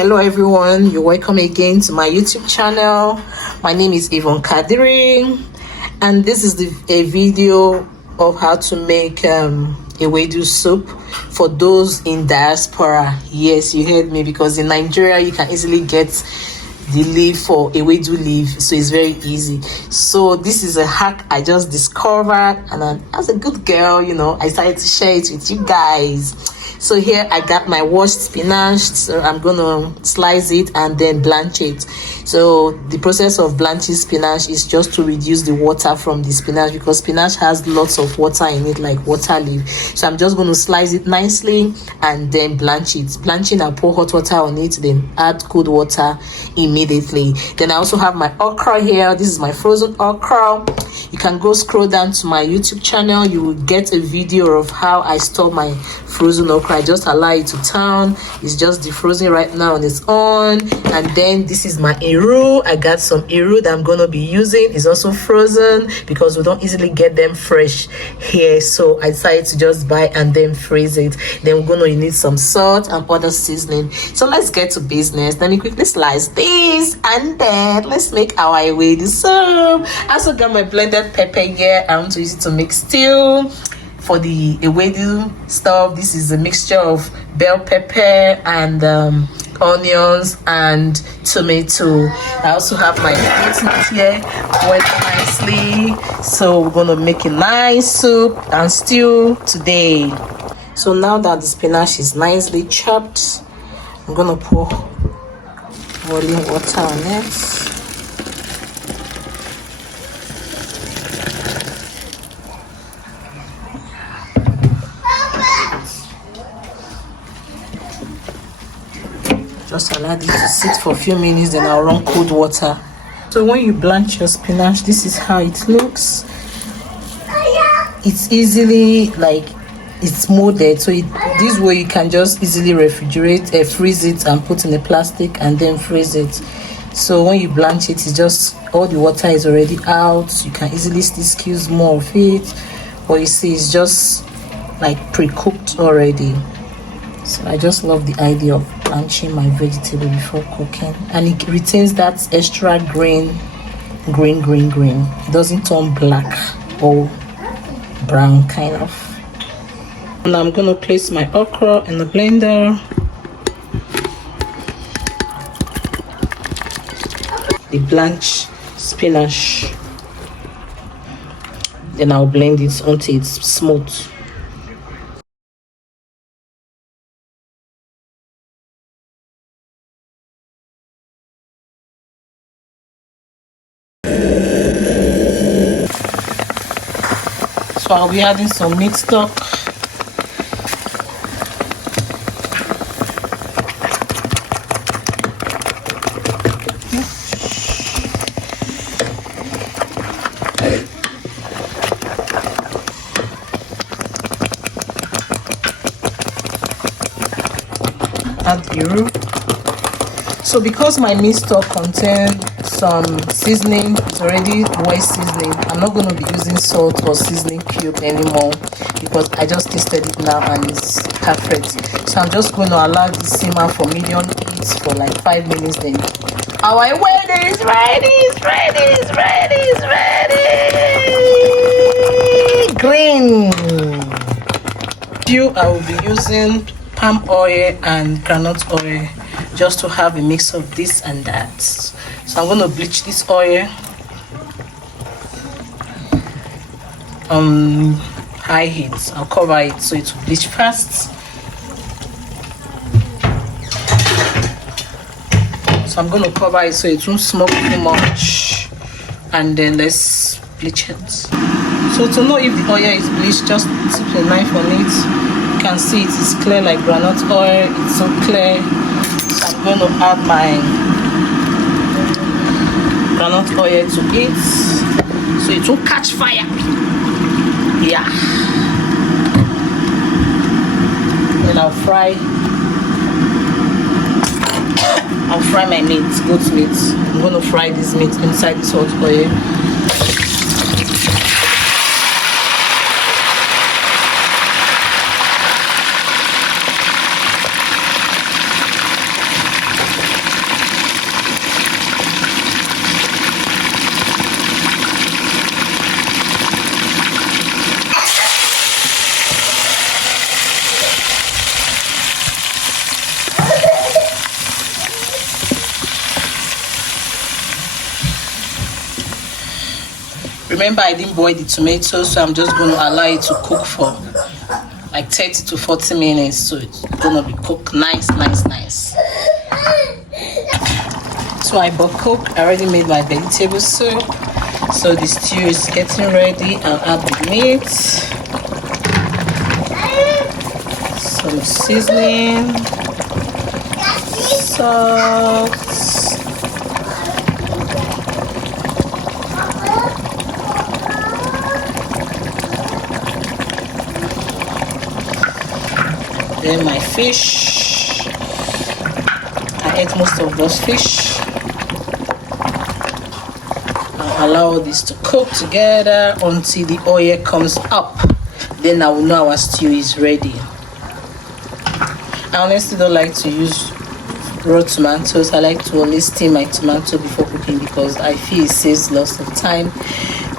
Hello everyone, you're welcome again to my YouTube channel. My name is Yvonne Kadiri, and this is a video of how to make Ewedu soup for those in diaspora. Yes, you heard me, because in Nigeria you can easily get the leaf for Ewedu leaf, so it's very easy. So this is a hack I just discovered, and as a good girl, you know, I decided to share it with you guys. So here I got my washed spinach, so I'm gonna slice it and then blanch it. So the process of blanching spinach is just to reduce the water from the spinach, because spinach has lots of water in it, like water leaf. So I'm just gonna slice it nicely and then blanch it. Blanching, I pour hot water on it, then add cold water immediately. Then I also have my okra here. This is my frozen okra. You can go scroll down to my YouTube channel, you will get a video of how I store my frozen okra. I just allow it to turn. It's just defrosting right now on its own. And then this is my ewudu. I got some ewudu that I'm gonna be using. It's also frozen because we don't easily get them fresh here, so I decided to just buy and then freeze it. Then we're gonna need some salt and other seasoning. So let's get to business. Let me quickly slice this and then let's make our Ewedu soup. I also got my blended pepper here. I want to use it to make stew. For the Ewedu stuff, this is a mixture of bell pepper and onions and tomato. I also have my beetroot here, wet nicely. So we're gonna make a nice soup and stew today. So now that the spinach is nicely chopped, I'm gonna pour boiling water on it. Just allow it to sit for a few minutes, then I'll run cold water. So when you blanch your spinach, this is how it looks. It's easily, like, it's molded, so this way you can just easily refrigerate, freeze it and put in a plastic and then freeze it. So when you blanch it, it's just all the water is already out. You can easily still squeeze more of it, or you see it's just like pre-cooked already. So I just love the idea of blanching my vegetable before cooking, and it retains that extra green. It doesn't turn black or brown kind of. And I'm gonna place my okra in the blender. The blanched spinach. Then I'll blend it until it's smooth. So I'll be adding some meat stock. Add ewudu. So because my meat stock contains some seasoning, it's already well seasoning, I'm not going to be using salt or seasoning cube anymore, because I just tasted it now and it's perfect. So I'm just going to allow this simmer for medium heat for like 5 minutes. Then our Ewedu is ready, it's ready. Green. I will be using palm oil and groundnut oil, just to have a mix of this and that. So I'm going to bleach this oil on high heat. I'll cover it so it will bleach fast. So I'm going to cover it so it won't smoke too much, and then let's bleach it. So to know if the oil is bleached, just tip a knife on it. You can see it is clear like groundnut oil. It's so clear. So I'm going to add my groundnut oil to it so it won't catch fire. Yeah. Then I'll fry my meat, goat meat. I'm going to fry this meat inside this hot oil. Remember, I didn't boil the tomatoes, so I'm just going to allow it to cook for like 30 to 40 minutes. So it's gonna be cooked nice. So I bought Coke. I already made my vegetable soup. So the stew is getting ready. I'll add the meat, some seasoning, salt, then my fish. I ate most of those fish. I'll allow this to cook together until the oil comes up. Then I will know our stew is ready. I honestly don't like to use raw tomatoes. I like to only steam my tomato before cooking because I feel it saves lots of time.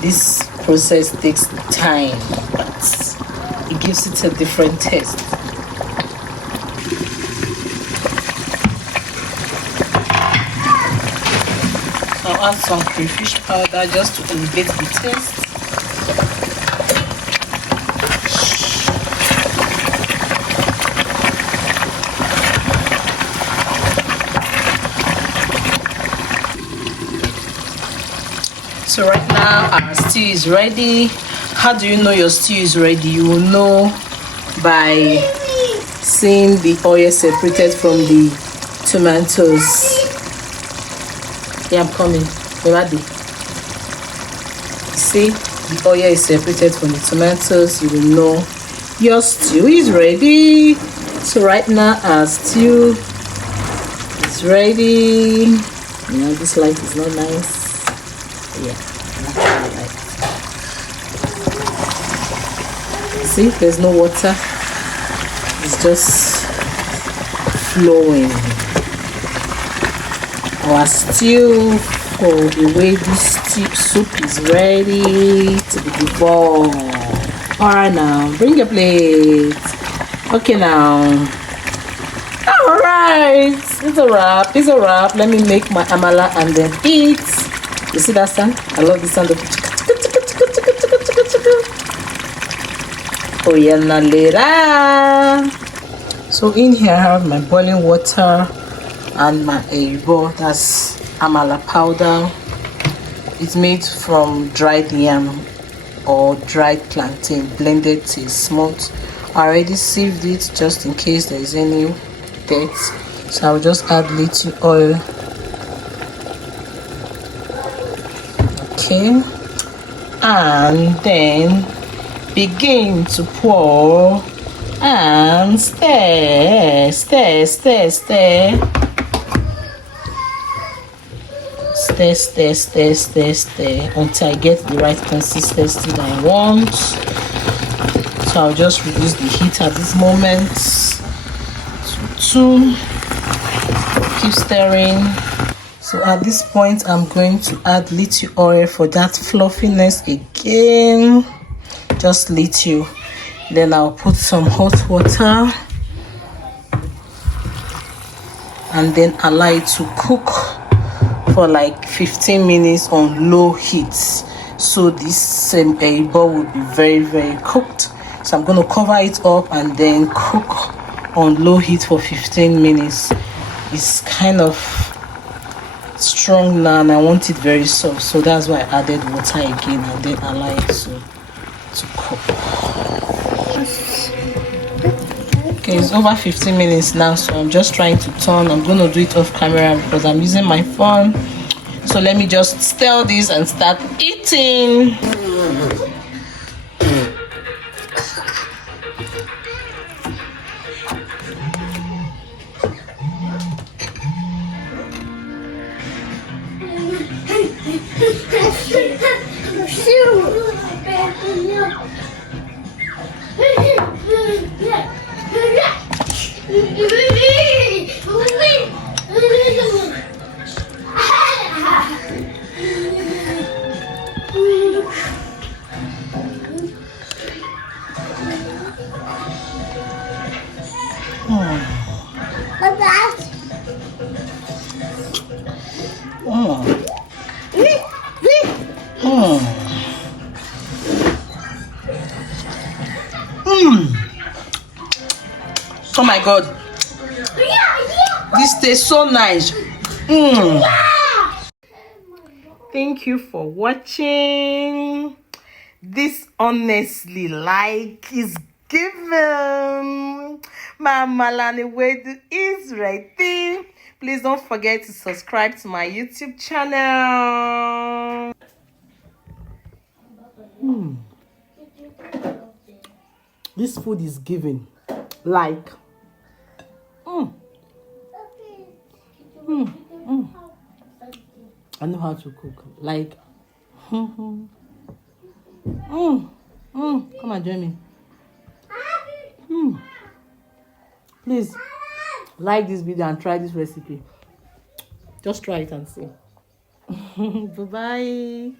This process takes time, but it gives it a different taste. I'll add some crayfish powder just to elevate the taste. So right now our stew is ready. How do you know your stew is ready? You will know by seeing the oil separated from the tomatoes. Yeah, I'm coming. Ready? See, the oil is separated from the tomatoes. You will know your stew is ready. So right now our stew is ready. You know, this light is not nice. Yeah, natural light. See, there's no water. It's just flowing. Our stew for Ewedu soup is ready to be devoured. Alright now, bring your plate. Okay now. Alright, it's a wrap. Let me make my amala and then eat. You see that sound? I love the sound of it. Oh yeah, now later. So in here I have my boiling water and my ewudu, that's amala powder. It's made from dried yam or dried plantain blended till smooth. I already sieved it just in case there is any dirt, so I'll just add little oil. Okay, and then begin to pour and stir until I get the right consistency that I want. So I'll just reduce the heat at this moment to 2. Keep stirring. So at this point I'm going to add little oil for that fluffiness again, just little. Then I'll put some hot water and then allow it to cook for like 15 minutes on low heat, so this ewudu will be very cooked. So I'm going to cover it up and then cook on low heat for 15 minutes. It's kind of strong now and I want it very soft, so that's why I added water again and then allow it to cook. Okay, it's over 15 minutes now, so I'm just trying to turn. I'm going to do it off camera because I'm using my phone. So let me just stir this and start eating. Oh my god, this tastes so nice. Thank you for watching. This honestly is given. My Malani Ewedu is ready. Please don't forget to subscribe to my YouTube channel. This food is given. Like. I know how to cook. Like. Come and join me. Please like this video and try this recipe. Just try it and see. Bye bye.